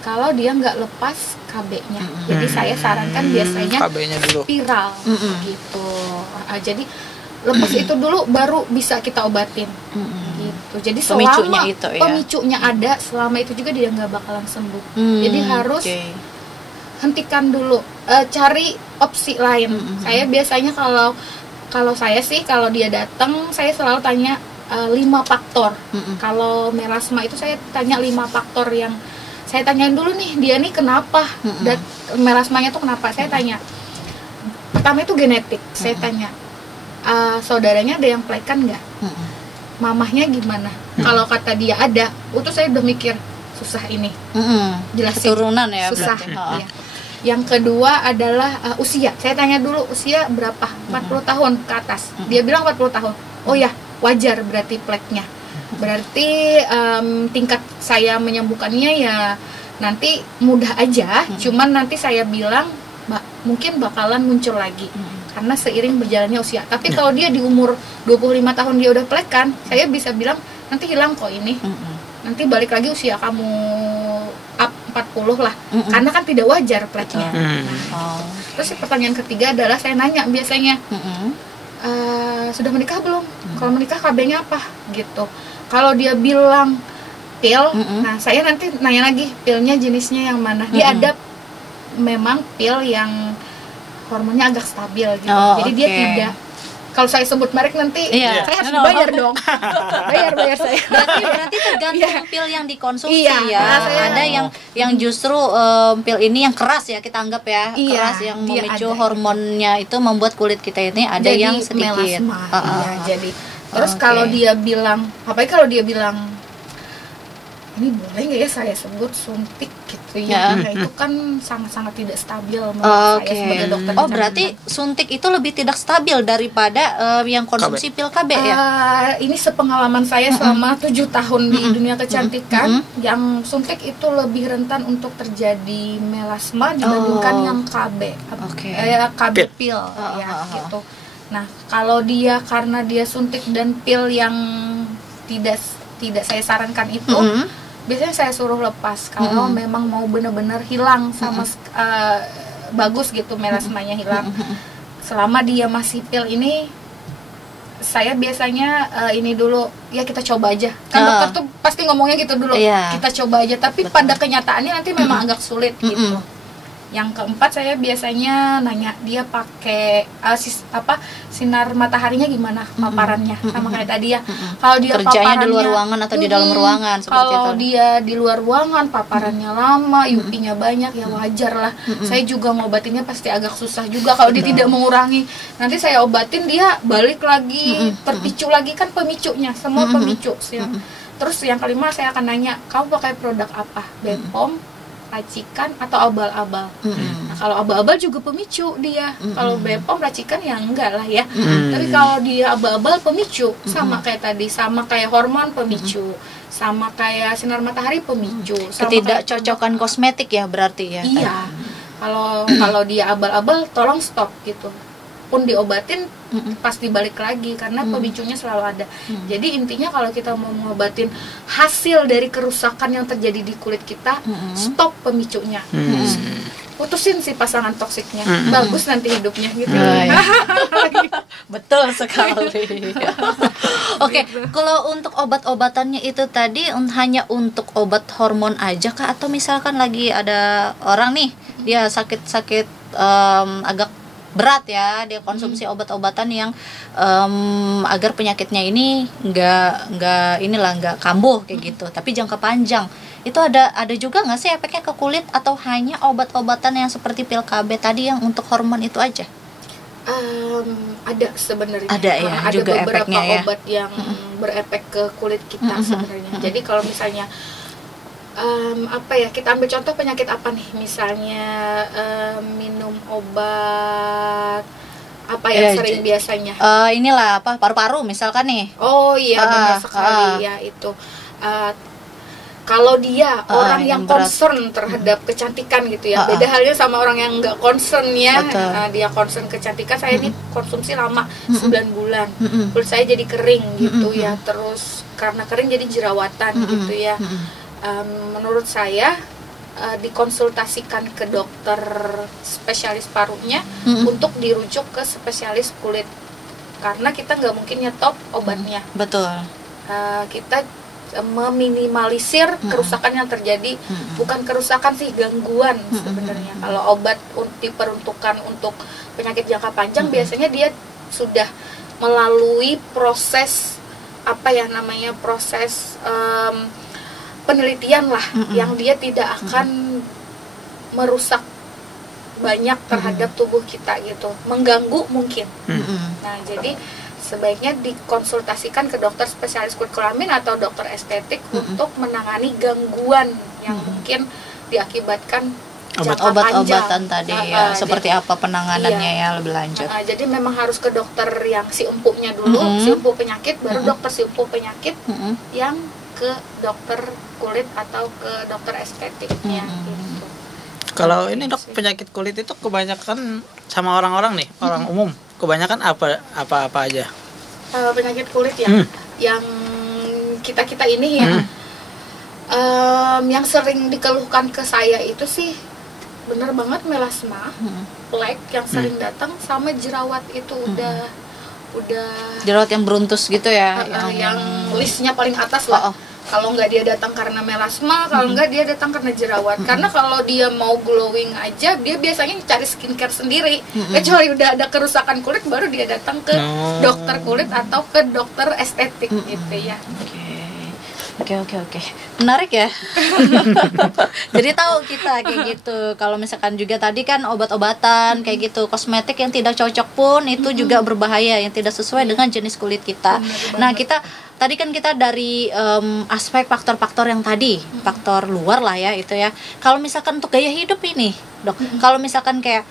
Kalau dia nggak lepas KB-nya. Jadi saya sarankan biasanya KB-nya dulu viral gitu. Jadi lepas itu dulu baru bisa kita obatin gitu. Jadi selama pemicunya ada, selama itu juga dia nggak bakalan sembuh. Jadi harus hentikan dulu, cari opsi lain. Saya biasanya kalau saya sih, kalau dia datang saya selalu tanya 5 faktor. Kalau melasma itu saya tanya 5 faktor yang saya tanyain dulu nih, dia nih kenapa, dan melasmanya tuh kenapa. Saya tanya, pertama itu genetik. Saya tanya, saudaranya ada yang pelekan nggak? Mamahnya gimana? Kalau kata dia ada, itu saya udah mikir susah ini. Jelasin keturunan ya, susah. Ya. Yang kedua adalah usia. Saya tanya dulu usia berapa, 40 tahun ke atas. Dia bilang 40 tahun. Oh ya, wajar berarti pleknya. Berarti tingkat saya menyembuhkannya ya nanti mudah aja, cuman nanti saya bilang mungkin bakalan muncul lagi karena seiring berjalannya usia. Tapi kalau dia di umur 25 tahun dia udah plekan, saya bisa bilang nanti hilang kok ini. Nanti balik lagi usia kamu up 40 lah. Karena kan tidak wajar pleknya. Terus pertanyaan ketiga adalah saya nanya biasanya, sudah menikah belum? Kalau menikah KB-nya apa? Gitu. Kalau dia bilang pil, nah saya nanti nanya lagi pilnya jenisnya yang mana. Dia ada memang pil yang hormonnya agak stabil gitu. Jadi dia tidak, kalau saya sebut merek nanti saya harus bayar dong. bayar saya. Berarti tergantung pil yang dikonsumsi ya. Ada yang justru pil ini yang keras ya kita anggap ya, keras yang memicu hormonnya itu membuat kulit kita ini ada jadi yang sedikit melasma. Jadi terus kalau dia bilang, apalagi kalau dia bilang ini boleh nggak ya saya sebut suntik gitu ya, nah, itu kan sangat-sangat tidak stabil menurut saya sebagai dokter. Berarti suntik itu lebih tidak stabil daripada yang konsumsi pil KB ya? Ini sepengalaman saya selama 7 tahun di dunia kecantikan, yang suntik itu lebih rentan untuk terjadi melasma dibandingkan yang KB. KB pil ya gitu. Nah, kalau dia karena dia suntik dan pil yang tidak saya sarankan itu, biasanya saya suruh lepas kalau memang mau benar-benar hilang sama bagus gitu melasmanya hilang. Selama dia masih pil ini, saya biasanya ini dulu ya kita coba aja. Kan dokter tuh pasti ngomongnya gitu dulu. Kita coba aja, tapi pada kenyataannya nanti memang agak sulit gitu. Yang keempat saya biasanya nanya dia pakai sinar mataharinya gimana paparannya, sama kayak tadi ya. Kalau dia kerjanya di luar ruangan atau di dalam ruangan seperti kalau dia di luar ruangan paparannya lama, UV-nya banyak ya wajar lah. Saya juga ngobatinnya pasti agak susah juga kalau dia tidak mengurangi. Nanti saya obatin dia balik lagi terpicu lagi, kan pemicunya semua pemicu. Terus yang kelima saya akan nanya, kamu pakai produk apa? Bepom, racikan atau abal-abal. Nah, kalau abal-abal juga pemicu dia. Kalau Bepom racikan ya enggak lah ya. Tapi kalau dia abal-abal pemicu, sama kayak tadi, sama kayak hormon pemicu, sama kayak sinar matahari pemicu. Ketidakcocokan kosmetik ya berarti ya. Iya. Kalau dia abal-abal tolong stop gitu. Pun diobatin pasti balik lagi karena pemicunya selalu ada. Jadi intinya kalau kita mau ngobatin hasil dari kerusakan yang terjadi di kulit kita, stop pemicunya. Putusin si pasangan toksiknya. Bagus nanti hidupnya gitu. Betul sekali. Oke, kalau untuk obat-obatannya itu tadi hanya untuk obat hormon aja kah, atau misalkan lagi ada orang nih dia sakit-sakit agak berat ya, dia konsumsi obat-obatan yang agar penyakitnya ini nggak kambuh kayak gitu, tapi jangka panjang itu ada juga nggak sih efeknya ke kulit, atau hanya obat-obatan yang seperti pil KB tadi yang untuk hormon itu aja? Ada sebenarnya. Ada ya, ada juga beberapa efeknya ya. obat yang berefek ke kulit kita sebenarnya. Jadi kalau misalnya kita ambil contoh penyakit apa nih, misalnya minum obat apa yang sering biasanya inilah paru-paru misalkan nih. Benar sekali ya itu. Kalau dia orang yang concern terhadap kecantikan gitu ya, beda halnya sama orang yang nggak concern ya. Dia concern kecantikan, saya ini konsumsi lama 9 bulan, kulit saya jadi kering gitu ya, terus karena kering jadi jerawatan gitu ya. Menurut saya dikonsultasikan ke dokter spesialis parunya untuk dirujuk ke spesialis kulit, karena kita nggak mungkin nyetop obatnya. Betul. Kita meminimalisir kerusakan yang terjadi, bukan kerusakan sih, gangguan sebenarnya. Kalau obat diperuntukkan untuk penyakit jangka panjang, biasanya dia sudah melalui proses proses penelitian lah, yang dia tidak akan merusak banyak terhadap tubuh kita gitu, mengganggu mungkin. Nah, jadi sebaiknya dikonsultasikan ke dokter spesialis kulit kelamin atau dokter estetik untuk menangani gangguan yang mungkin diakibatkan jangka obat-obatan panjang. tadi ya, seperti apa penanganannya iya. ya lebih lanjut. Jadi memang harus ke dokter yang si empuknya dulu, si empuk penyakit, baru dokter si empuk penyakit yang ke dokter kulit atau ke dokter estetiknya gitu. Kalau ini dok, penyakit kulit itu kebanyakan sama orang-orang nih, orang umum, kebanyakan apa aja? Penyakit kulit yang kita ini ya, yang sering dikeluhkan ke saya itu sih bener banget melasma, flek yang sering datang, sama jerawat itu udah jerawat yang beruntus gitu ya, yang listnya paling atas lah. Kalau nggak dia datang karena melasma, kalau nggak dia datang karena jerawat. Karena kalau dia mau glowing aja, dia biasanya cari skincare sendiri. Kecuali udah ada kerusakan kulit, baru dia datang ke dokter kulit atau ke dokter estetik gitu ya. Oke. Menarik ya. Jadi tahu kita kayak gitu. Kalau misalkan juga tadi kan obat-obatan kayak gitu, kosmetik yang tidak cocok pun itu juga berbahaya, yang tidak sesuai dengan jenis kulit kita. Nah, tadi kan kita dari aspek faktor-faktor yang tadi, faktor luar lah ya itu ya. Kalau misalkan untuk gaya hidup ini, Dok, kalau misalkan kayak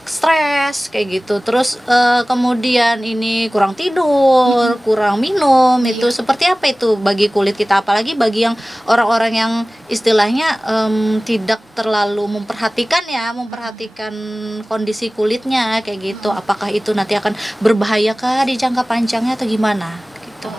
stres kayak gitu, terus kemudian ini kurang tidur, kurang minum, itu seperti apa itu bagi kulit kita, apalagi bagi yang orang-orang yang istilahnya tidak terlalu memperhatikan kondisi kulitnya kayak gitu. Apakah itu nanti akan berbahayakah di jangka panjangnya atau gimana gitu?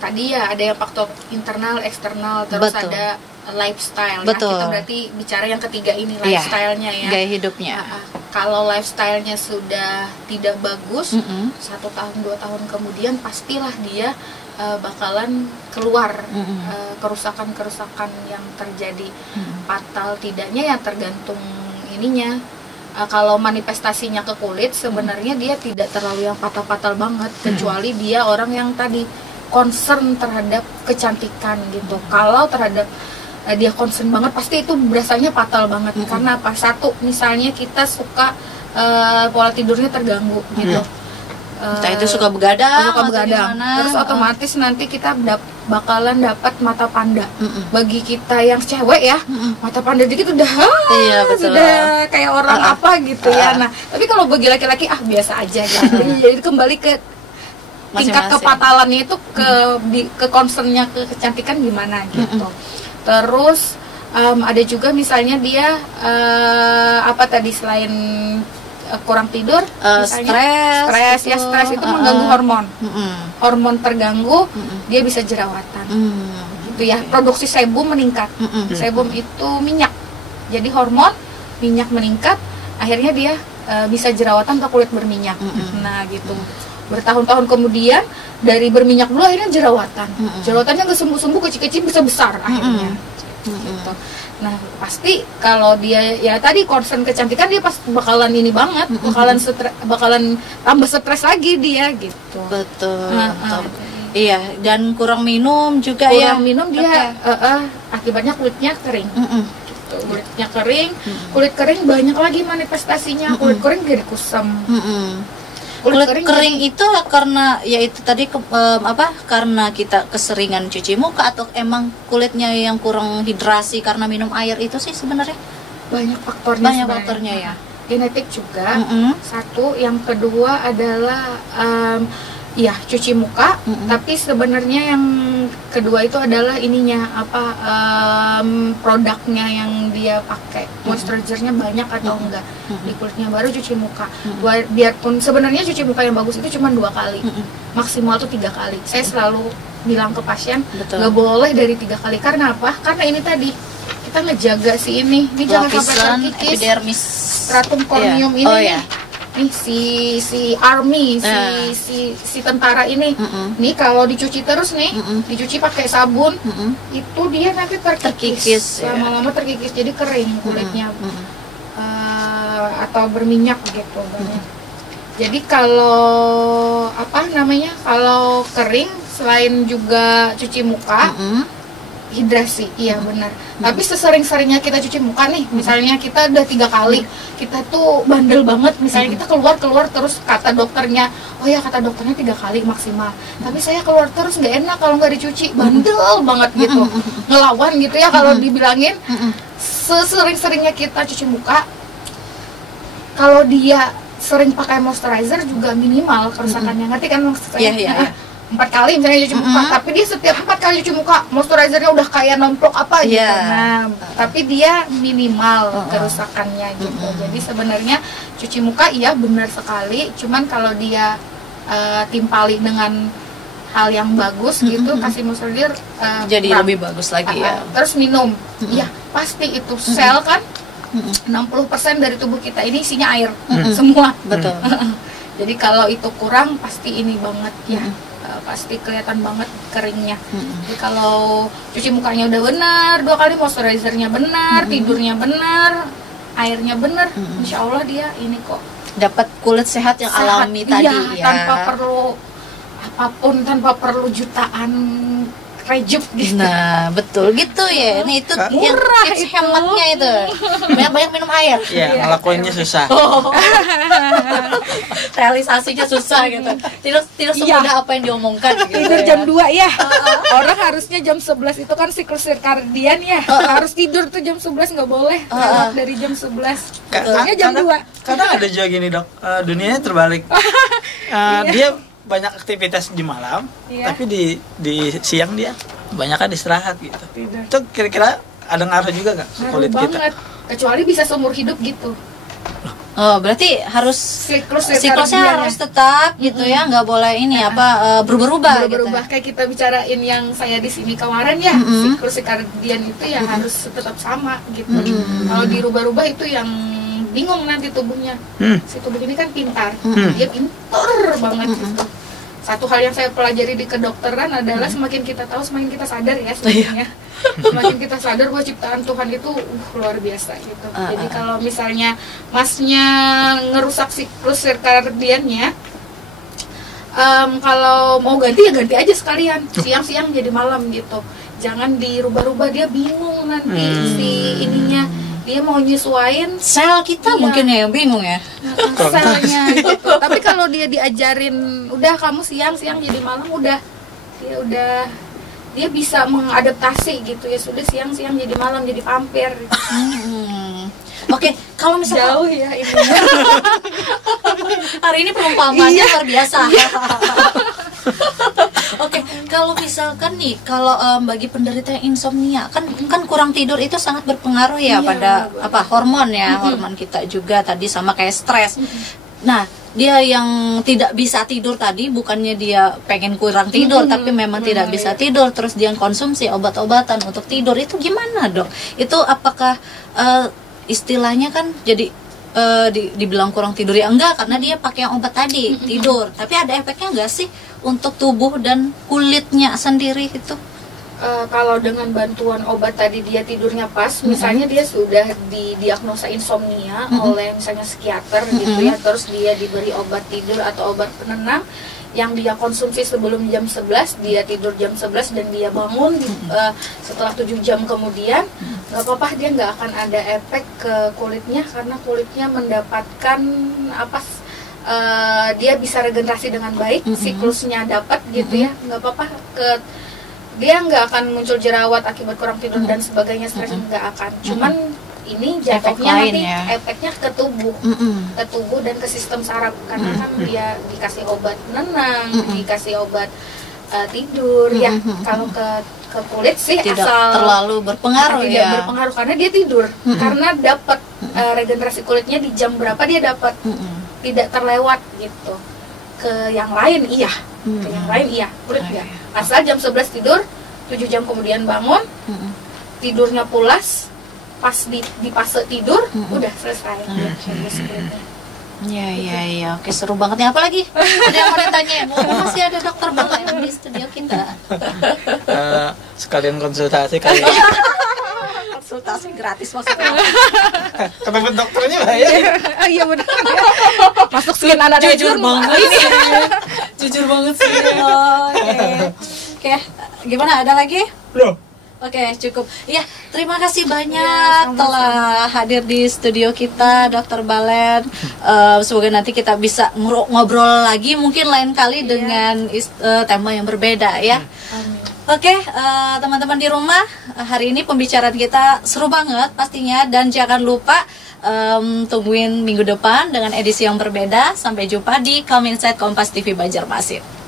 Tadi ya ada yang faktor internal, eksternal, terus ada lifestyle. Ya. Kita berarti bicara yang ketiga ini, lifestyle-nya ya. Gaya hidupnya. Kalau lifestyle-nya sudah tidak bagus, 1 tahun 2 tahun kemudian pastilah dia bakalan keluar kerusakan-kerusakan yang terjadi. Fatal tidaknya ya tergantung ininya. Kalau manifestasinya ke kulit sebenarnya dia tidak terlalu yang fatal-fatal banget, kecuali dia orang yang tadi concern terhadap kecantikan gitu. Kalau terhadap dia concern banget, pasti itu berasanya fatal banget. Karena apa? Satu, misalnya kita suka pola tidurnya terganggu gitu. Kita itu suka begadang. Terus otomatis nanti kita bakalan dapat mata panda. Bagi kita yang cewek ya, mata panda dikit udah sudah kayak orang apa gitu ya. Nah, tapi kalau bagi laki-laki biasa aja gitu. Jadi kembali ke tingkat kepatalannya itu ke concernnya ke kecantikan gimana gitu. Terus ada juga misalnya dia apa tadi selain kurang tidur, stres itu mengganggu hormon. Hormon terganggu, dia bisa jerawatan. Gitu ya. Produksi sebum meningkat. Sebum itu minyak. Jadi hormon minyak meningkat, akhirnya dia bisa jerawatan atau kulit berminyak. Nah, gitu. Bertahun-tahun kemudian dari berminyak dulu akhirnya jerawatan. Jerawatannya nggak sembuh-sembuh, kecil-kecil bisa besar akhirnya. Gitu. Nah, pasti kalau dia ya tadi concern kecantikan, dia pas bakalan ini banget, bakalan tambah stres lagi dia gitu. Betul. Iya, dan kurang minum juga ya. Kurang minum dia akibatnya kulitnya kering. Gitu. Kulitnya kering, kulit kering banyak lagi manifestasinya. Kulit kering jadi kusam. Kulit kering itu karena ya itu tadi karena kita keseringan cuci muka atau emang kulitnya yang kurang hidrasi karena minum air itu sih sebenarnya banyak faktornya ya. Genetik juga satu, yang kedua adalah ya cuci muka, tapi sebenarnya yang kedua itu adalah ininya produknya yang dia pakai, moisturizer-nya banyak atau enggak di kulitnya, baru cuci muka. Biarpun sebenarnya cuci muka yang bagus itu cuma 2 kali, maksimal tuh 3 kali. Saya selalu bilang ke pasien nggak boleh dari 3 kali. Karena apa? Karena ini tadi kita ngejaga si ini jangan sampai terkikis epidermis, stratum corneum ini nih. Nih si army, si tentara ini, nih kalau dicuci terus nih, dicuci pakai sabun, itu dia nanti terkikis, lama-lama terkikis, jadi kering kulitnya, atau berminyak gitu. Jadi kalau kalau kering, selain juga cuci muka, hidrasi, iya benar. Tapi sesering-seringnya kita cuci muka nih, misalnya kita udah 3 kali, kita tuh bandel banget, misalnya kita keluar terus, kata dokternya 3 kali maksimal. Tapi saya keluar terus nggak enak kalau nggak dicuci, bandel banget gitu, ngelawan gitu ya kalau dibilangin. sesering-seringnya kita cuci muka, kalau dia sering pakai moisturizer juga minimal kerusakannya. Ngerti kan maksud saya? Iya. 4 kali misalnya cuci muka, tapi dia setiap 4 kali cuci muka moisturizernya udah kayak nomplok apa gitu. Nah, tapi dia minimal kerusakannya gitu. Jadi sebenarnya cuci muka iya benar sekali, cuman kalau dia timpali dengan hal yang bagus gitu, kasih moisturizer jadi lebih bagus lagi ya. Terus minum, ya pasti itu sel kan 60% dari tubuh kita ini isinya air semua. Betul. Jadi kalau itu kurang pasti ini banget ya, pasti kelihatan banget keringnya. Jadi kalau cuci mukanya udah benar 2 kali, moisturizernya benar, tidurnya benar, airnya benar, insya Allah dia ini kok dapat kulit sehat yang alami tadi ya. Tanpa perlu apapun, tanpa perlu jutaan rejup gitu. Nah, betul gitu ya. Ini itu yang tips hematnya itu. Banyak-banyak minum air. Iya, ngelakuinnya susah. Realisasinya susah gitu. Tidak semudah apa yang diomongkan gitu. Tidur jam 2 ya. Orang harusnya jam 11 itu kan siklus sirkadian ya. Harus tidur tuh jam 11, nggak boleh lewat dari jam 11. Soalnya jam 2. Kadang ada juga gini, Dok. Dunianya terbalik. Dia banyak aktivitas di malam, tapi di siang dia kebanyakan istirahat gitu. Itu kira-kira ada ngaruh juga nggak ke kulit kita? Kecuali bisa seumur hidup gitu. Oh, berarti harus siklusnya harus tetap gitu ya, nggak boleh ini berubah-ubah gitu. Kayak kita bicarain yang saya di sini kemarin ya, siklus sirkadian itu ya harus tetap sama gitu. Kalau dirubah-rubah itu yang bingung nanti tubuhnya. Si tubuh ini kan pintar, dia pintar banget gitu. Satu hal yang saya pelajari di kedokteran adalah semakin kita tahu semakin kita sadar ya sebenarnya. Semakin kita sadar bahwa ciptaan Tuhan itu luar biasa gitu. Jadi kalau misalnya masnya ngerusak siklus sirkadiannya, kalau mau ganti ya ganti aja sekalian, siang-siang jadi malam gitu. Jangan dirubah-rubah, dia bingung nanti si ininya. Dia mau nyesuain sel kita mungkin ya yang bingung ya selnya gitu. Tapi kalau dia diajarin udah kamu siang-siang jadi malam, dia bisa mengadaptasi gitu ya, sudah siang-siang jadi malam jadi vampir. Oke, kalau misalnya jauh ya ini. Hari ini perumpamannya luar biasa. Oke, kalau misalkan nih, kalau bagi penderita insomnia kan kurang tidur itu sangat berpengaruh ya pada hormon ya, hormon kita juga tadi sama kayak stres. Nah, dia yang tidak bisa tidur tadi bukannya dia pengen kurang tidur, tapi memang tidak bisa tidur, terus dia konsumsi obat-obatan untuk tidur, itu gimana, Dok? Itu apakah istilahnya kan jadi dibilang kurang tidur ya enggak, karena dia pakai yang obat tadi tidur, tapi ada efeknya enggak sih untuk tubuh dan kulitnya sendiri itu? Kalau dengan bantuan obat tadi dia tidurnya pas, misalnya dia sudah didiagnosa insomnia oleh misalnya psikiater gitu ya, terus dia diberi obat tidur atau obat penenang yang dia konsumsi sebelum jam 11, dia tidur jam 11 dan dia bangun setelah 7 jam kemudian, nggak apa-apa, dia nggak akan ada efek ke kulitnya karena kulitnya mendapatkan dia bisa regenerasi dengan baik, siklusnya dapat gitu ya, nggak apa-apa, dia nggak akan muncul jerawat akibat kurang tidur dan sebagainya, stres nggak akan. Cuman ini efeknya nanti efeknya ke tubuh dan ke sistem saraf karena kan dia dikasih obat penenang, dikasih obat tidur ya. Kalau ke kulit sih tidak asal terlalu berpengaruh tidak berpengaruh karena dia tidur, karena dapat regenerasi kulitnya di jam berapa dia dapat, tidak terlewat gitu. Ke yang lain ke yang lain kulit ya. Asal jam 11 tidur, 7 jam kemudian bangun, tidurnya pulas, pas di fase tidur, udah selesai. Ya, oke, seru banget nih. Apalagi ada yang mau ditanya? Masih ada dokter Bala yang di studio kita. Sekalian konsultasi kali. Konsultasi gratis maksudnya. Ketemu dokternya bayar. Iya benar. Masuk skin anak jujur banget sih. Jujur banget sih. Oke, gimana? Ada lagi? Belum. Oke, cukup. Ya, terima kasih banyak telah hadir di studio kita, Dr. Balen. Semoga nanti kita bisa ngobrol lagi mungkin lain kali dengan tema yang berbeda ya. Oke, teman-teman di rumah, hari ini pembicaraan kita seru banget pastinya, dan jangan lupa tungguin minggu depan dengan edisi yang berbeda. Sampai jumpa di Come Inside Kompas TV Banjarmasin.